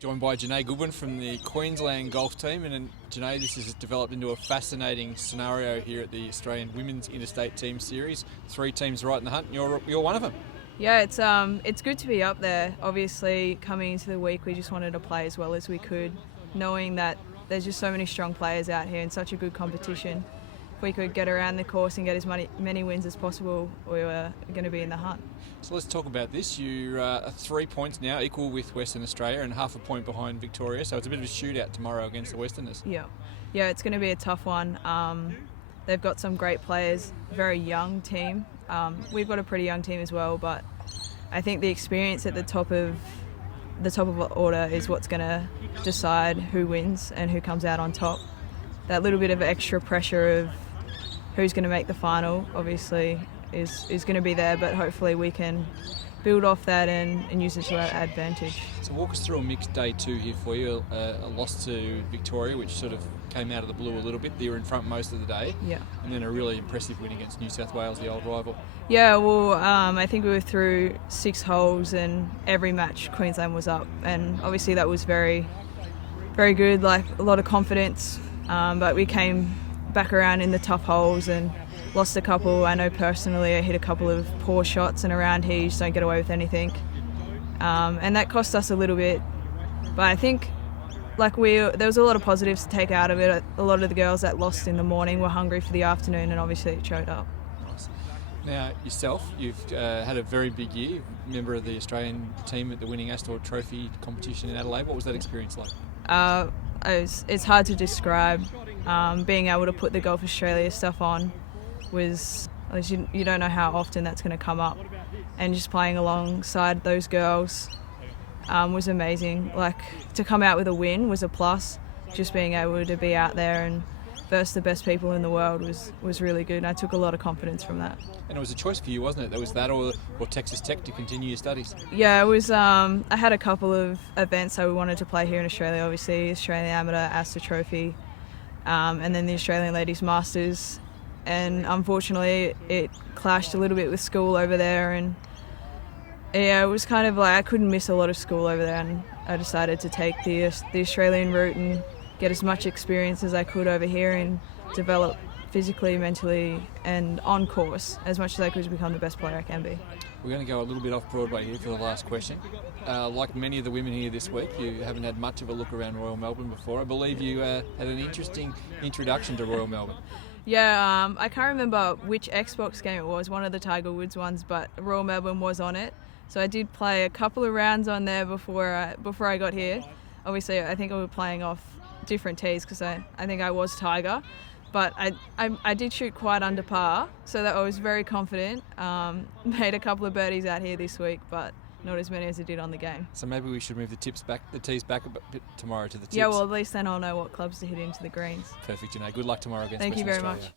Joined by Gennai Goodwin from the Queensland golf team, and Gennai, this has developed into a fascinating scenario here at the Australian Women's Interstate Team Series. 3 teams right in the hunt, and you're one of them. Yeah, it's good to be up there. Obviously, coming into the week, we just wanted to play as well as we could, knowing that there's just so many strong players out here and such a good competition. If we could get around the course and get as many wins as possible, we were going to be in the hunt. So let's talk about this. You are 3 points now, equal with Western Australia, and half a point behind Victoria. So it's a bit of a shootout tomorrow against the Westerners. Yeah, it's going to be a tough one. They've got some great players, very young team. We've got a pretty young team as well, but I think the experience at the top of the order is what's going to decide who wins and who comes out on top. That little bit of extra pressure of who's going to make the final, obviously, is going to be there, but hopefully we can build off that and use it to our advantage. So walk us through a mixed day 2 here for you. A loss to Victoria, which sort of came out of the blue a little bit. You were in front most of the day. Yeah. And then a really impressive win against New South Wales, the old rival. Yeah, well, I think we were through 6 holes and every match Queensland was up, and obviously that was very, very good, like a lot of confidence, but we came back around in the tough holes and lost a couple. I know personally I hit a couple of poor shots, and around here you just don't get away with anything, and that cost us a little bit, but I think there was a lot of positives to take out of it. A lot of the girls that lost in the morning were hungry for the afternoon, and obviously it showed up. Nice. Now yourself, you've had a very big year, member of the Australian team at the winning Astor Trophy competition in Adelaide. What was that experience like? It's hard to describe. Being able to put the Golf Australia stuff on was, you don't know how often that's going to come up, and just playing alongside those girls was amazing. Like, to come out with a win was a plus. Just being able to be out there and versus the best people in the world was really good, and I took a lot of confidence from that. And it was a choice for you, wasn't it? There was that or Texas Tech to continue your studies. Yeah, it was. I had a couple of events that we wanted to play here in Australia, obviously Australian Amateur, Astor Trophy, and then the Australian Ladies Masters, and unfortunately it clashed a little bit with school over there, and yeah, it was kind of like I couldn't miss a lot of school over there, and I decided to take the Australian route and get as much experience as I could over here and develop physically, mentally, and on course as much as I could to become the best player I can be. We're going to go a little bit off Broadway here for the last question. Like many of the women here this week, you haven't had much of a look around Royal Melbourne before. I believe you had an interesting introduction to Royal Melbourne. Yeah, I can't remember which Xbox game it was, one of the Tiger Woods ones, but Royal Melbourne was on it. So I did play a couple of rounds on there before I got here. Obviously, I think I was playing off different tees because I think I was Tiger, but I did shoot quite under par, so that I was very confident. Made a couple of birdies out here this week, but not as many as I did on the game. So maybe we should move the tees back a bit tomorrow to the tips. Yeah, well, at least then I'll know what clubs to hit into the greens. Perfect, Gennai. Good luck tomorrow against Thank Western you very Australia. much.